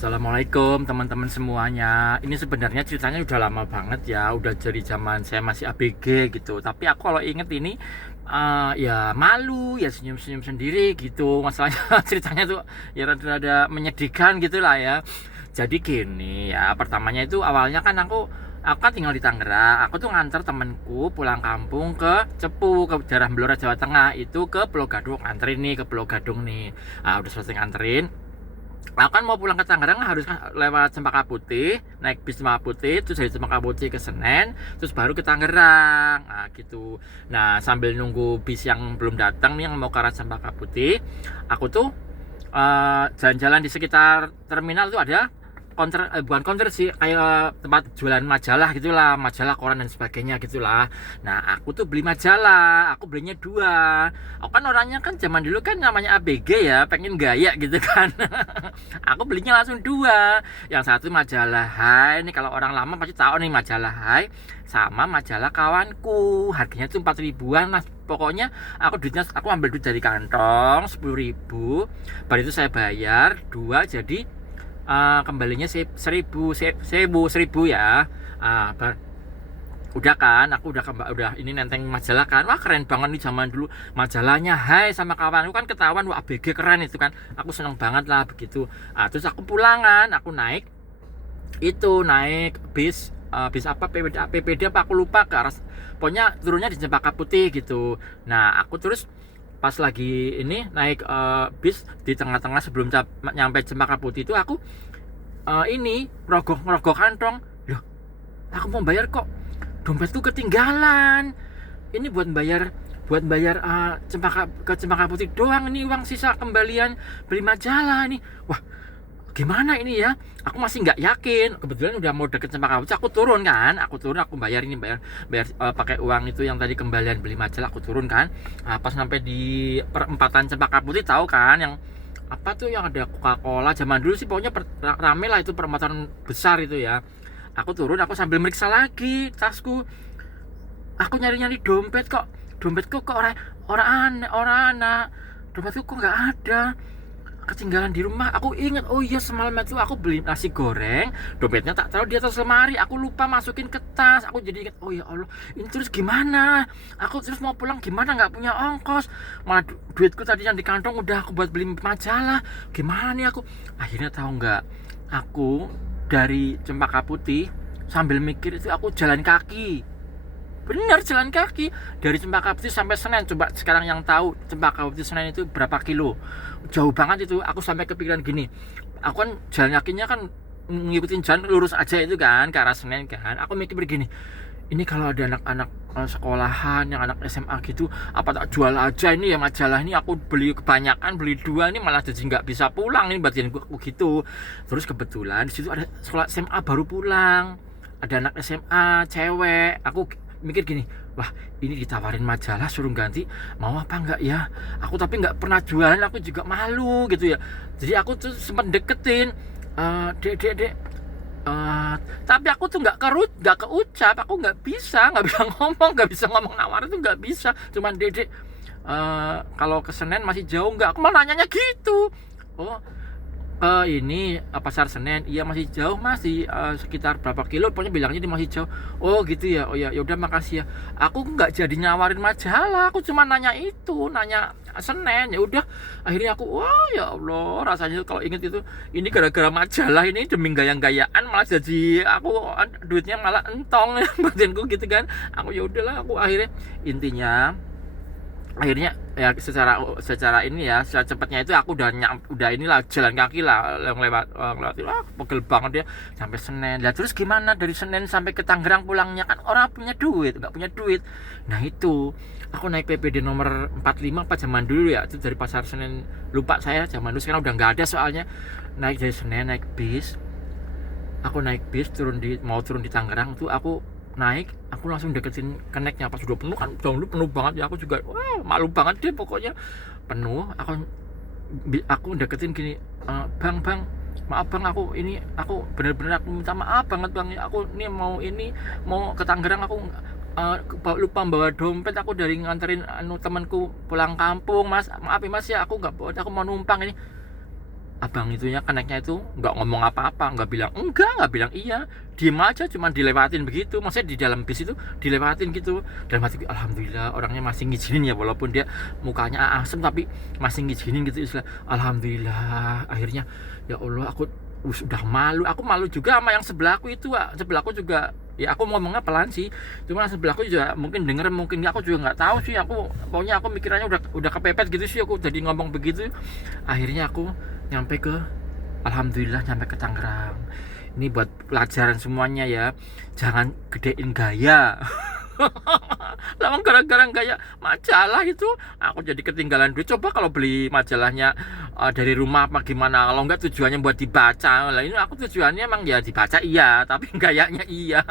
Assalamualaikum teman-teman semuanya. Ini sebenarnya ceritanya udah lama banget ya, udah dari zaman saya masih ABG gitu. Tapi aku kalau inget ini ya malu, ya senyum-senyum sendiri gitu. Masalahnya ceritanya tuh ya rada-rada menyedihkan gitu lah ya. Jadi gini ya, pertamanya itu awalnya kan aku kan tinggal di Tangerang. Aku tuh nganter temenku pulang kampung ke Cepu, ke daerah Blora Jawa Tengah, itu ke Pulau Gadung, nganterin nih ke Pulau Gadung nih. Udah selesai nganterin, aku kan mau pulang ke Tangerang harus lewat Cempaka Putih, naik bis Cempaka Putih, terus dari Cempaka Putih ke Senen, terus baru ke Tangerang, gitu. Nah, sambil nunggu bis yang belum datang nih, yang mau ke arah Cempaka Putih, aku tuh jalan-jalan di sekitar terminal tuh ada counter, bukan counter sih, kayak tempat jualan majalah gitulah, majalah, koran dan sebagainya gitulah. Nah, aku tuh beli majalah, aku belinya dua. Aku kan orangnya kan zaman dulu kan namanya ABG ya, pengen gaya gitu kan. Aku belinya langsung dua. Yang satu majalah Hai, ini kalau orang lama pasti tahu nih majalah Hai, sama majalah Kawanku. Harganya tuh 4 ribuan mas. Pokoknya aku ambil duit dari kantong 10 ribu. Baru itu saya bayar dua, jadi kembalinya seribu ya. Udah kan, aku udah ini nenteng majalah kan. Wah, keren banget nih zaman dulu majalahnya Hai sama Kawanku, kan ketahuan wah ABG keren itu kan. Aku seneng banget lah begitu. Terus aku pulangan, aku naik bis, bis apa, PPD apa aku lupa, ke arah pokoknya turunnya di Cempaka Putih gitu. Nah, aku terus pas lagi ini naik bis di tengah-tengah sebelum nyampe Cempaka Putih itu aku ini ngerogoh kantong. Loh, aku mau bayar kok dompetku ketinggalan. Ini buat bayar ke Cempaka Putih doang, ini uang sisa kembalian beli majalah ini. Wah, gimana ini ya? Aku masih nggak yakin. Kebetulan udah mau deket Cempaka Putih, aku turun, aku bayar pakai uang itu yang tadi kembalian beli majalah, aku turun kan. Pas sampai di perempatan Cempaka Putih, tahu kan yang apa tuh yang ada Coca-Cola zaman dulu sih, pokoknya rame lah itu, perempatan besar itu ya. Aku turun, aku sambil meriksa lagi tasku. Aku nyari-nyari dompetku kok orang anak, dompetku kok nggak ada, ketinggalan di rumah. Aku ingat, oh iya semalam itu aku beli nasi goreng, dompetnya tak taruh di atas lemari, aku lupa masukin ke tas. Aku jadi ingat, oh ya Allah, ini terus gimana, aku terus mau pulang gimana, nggak punya ongkos, malah duitku tadi yang di kantong udah aku buat beli majalah, gimana nih aku. Akhirnya tahu nggak, aku dari Cempaka Putih sambil mikir itu aku jalan kaki. Bener, jalan kaki dari Cempaka Putih sampai Senen. Coba sekarang yang tahu Cempaka Putih Senen itu berapa kilo? Jauh banget itu. Aku sampai kepikiran gini, aku kan jalan kakinya kan ngikutin jalan lurus aja itu kan ke arah Senen kan. Aku mikir begini, ini kalau ada anak-anak sekolahan, yang anak SMA gitu, apa tak jual aja ini ya majalah ini. Aku beli kebanyakan, beli dua, ini malah jadi nggak bisa pulang ini batin aku gitu. Terus kebetulan di situ ada sekolah SMA baru pulang, ada anak SMA cewek. Aku mikir gini, wah ini ditawarin majalah suruh ganti, mau apa enggak ya. Aku tapi nggak pernah jualan, aku juga malu gitu ya. Jadi aku tuh sempat deketin, dek, tapi aku tuh nggak keucap, aku nggak bisa nggak bisa ngomong nawar itu nggak bisa. Cuman dedek, kalau ke Senen masih jauh nggak? Aku malah nanyanya gitu. Oh, ini pasar Senen, iya masih jauh, masih sekitar berapa kilo, pokoknya bilangnya dia masih jauh. Oh gitu ya, oh ya, udah makasih ya. Aku nggak jadi nyawarin majalah, aku cuma nanya Senen. Ya udah, akhirnya aku, wah ya Allah, rasanya kalau inget itu, ini gara-gara majalah ini demi gaya-gayaan malah jadi aku duitnya malah entong batinku gitu kan. Aku ya udahlah, aku akhirnya ya secara ini ya, secara cepatnya itu aku udah inilah jalan kaki lah, yang lewat pegel banget dia sampai Senen. Lah terus gimana dari Senen sampai ke Tangerang pulangnya, kan orang nggak punya duit. Nah itu aku naik PPD nomor 45 apa zaman dulu ya, itu dari pasar Senen, lupa saya zaman dulu, sekarang udah nggak ada soalnya. Naik dari Senen, naik bis, mau turun di Tangerang tuh, aku langsung deketin keneknya. Pas udah penuh kan, udah penuh banget ya, aku juga wah malu banget deh pokoknya, penuh. Aku deketin gini, bang, maaf bang, aku bener-bener aku minta maaf banget bang, aku mau ke Tangerang, aku lupa bawa dompet, aku dari nganterin temanku pulang kampung mas, maaf ya mas ya, aku nggak bawa, aku mau numpang ini. abang itunya keneknya itu nggak ngomong apa-apa, nggak bilang iya, diem aja, cuma dilewatin begitu. Maksudnya di dalam bis itu dilewatin gitu. Dan hati alhamdulillah orangnya masih ngizinin ya, walaupun dia mukanya asem tapi masih ngizinin gitu istilah. Alhamdulillah. Akhirnya ya Allah, aku udah malu. Aku malu juga sama yang sebelahku itu, sebelahku juga. Ya aku ngomongnya pelan sih, cuma sebelahku juga mungkin denger, mungkin aku juga nggak tahu sih. Aku pokoknya aku mikirannya udah kepepet gitu sih, aku jadi ngomong begitu. Akhirnya aku nyampe ke alhamdulillah nyampe ke Tangerang. Ini buat pelajaran semuanya ya, jangan gedein gaya. Lama gara-gara gaya majalah itu aku jadi ketinggalan duit. Coba kalau beli majalahnya dari rumah apa gimana, kalau enggak tujuannya buat dibaca. Lah ini aku tujuannya emang ya dibaca iya, tapi gayanya iya.